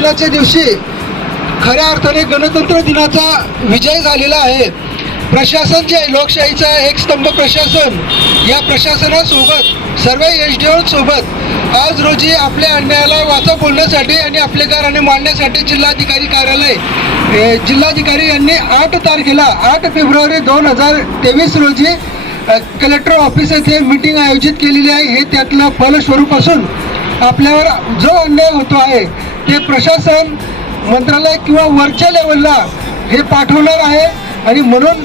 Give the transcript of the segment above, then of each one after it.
दिनाच्या दिवशी खऱ्या अर्थाने गणतंत्र दिनाचा विजय झालेला आहे. प्रशासन जे लोकशाहीचा एक स्तंभ प्रशासन, या प्रशासनासोबत सर्व SDO सोबत आज रोजी आपल्या अन्यायाला वाचा बोलण्यासाठी आणि आपले गाऱ्हाणे मांडण्यासाठी जिल्हाधिकारी यांनी 8 फेब्रुवारी 2023 रोजी कलेक्टर ऑफिस येथे मीटिंग आयोजित केलेली आहे. हे त्यातलं फलस्वरूप असून आपल्यावर जो अन्याय होतो आहे ते प्रशासन मंत्रालय किंवा वरच्या लेवलला हे पाठवणार आहे. आणि म्हणून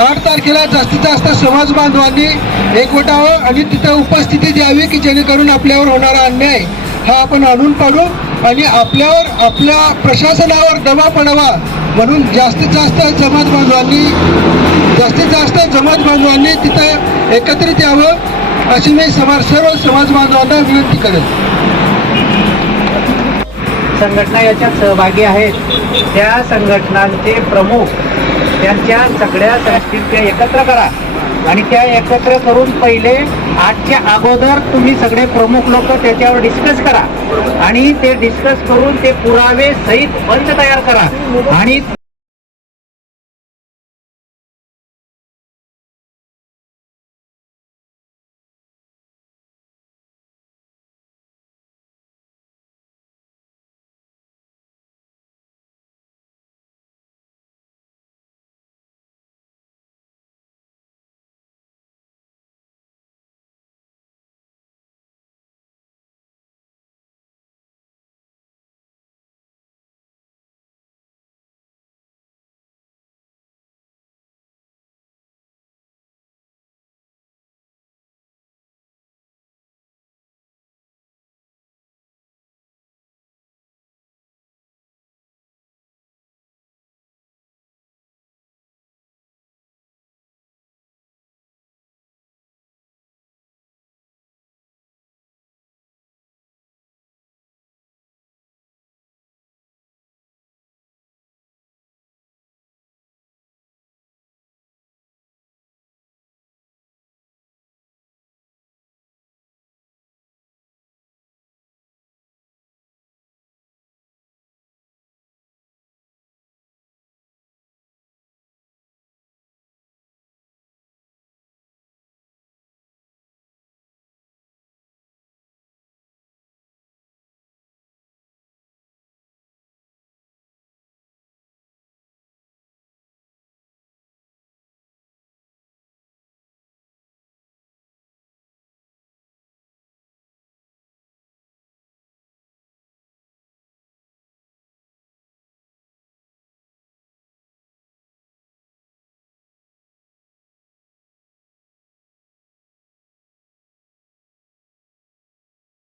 8 तारखेला जास्तीत जास्त समाज बांधवांनी एकवटावं आणि तिथं उपस्थिती द्यावी की जेणेकरून आपल्यावर होणारा अन्याय हा आपण आणून पाडू आणि आपल्या प्रशासनावर दबाव पडावा. म्हणून जास्तीत जास्त जमात बांधवांनी तिथं एकत्रित यावं अशी मी सर्व समाज बांधवांना विनंती करेन. संघटना याच्यात सहभागी आहेत. त्या संघटनांचे प्रमुख त्यांच्या सगळ्या संस्कृत्या एकत्र करा आणि त्या एकत्र करून पहिले 8च्या अगोदर तुम्ही सगळे प्रमुख लोक त्याच्यावर डिस्कस करा आणि ते डिस्कस करून ते पुरावे सहित बंद तयार करा आणि